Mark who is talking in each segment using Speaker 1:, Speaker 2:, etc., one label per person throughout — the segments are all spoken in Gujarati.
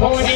Speaker 1: ભોરી.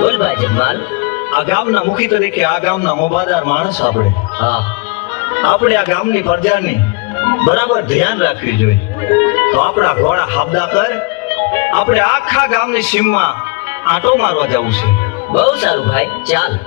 Speaker 2: બોલ ભાઈ જમાલ
Speaker 1: આ ગામના મુખી તરીકે આ ગામના મોભાદાર માણસ આપણે.
Speaker 2: હા.
Speaker 1: આપણે આ ગામની પ્રજાની બરાબર ધ્યાન રાખવી જોઈએ. તો આપણા ઘોડા હાબદા કર. આપણે આખા ગામની સીમમાં આંટો મારવા જવું છે.
Speaker 2: બહુ સારું ભાઈ ચાલ.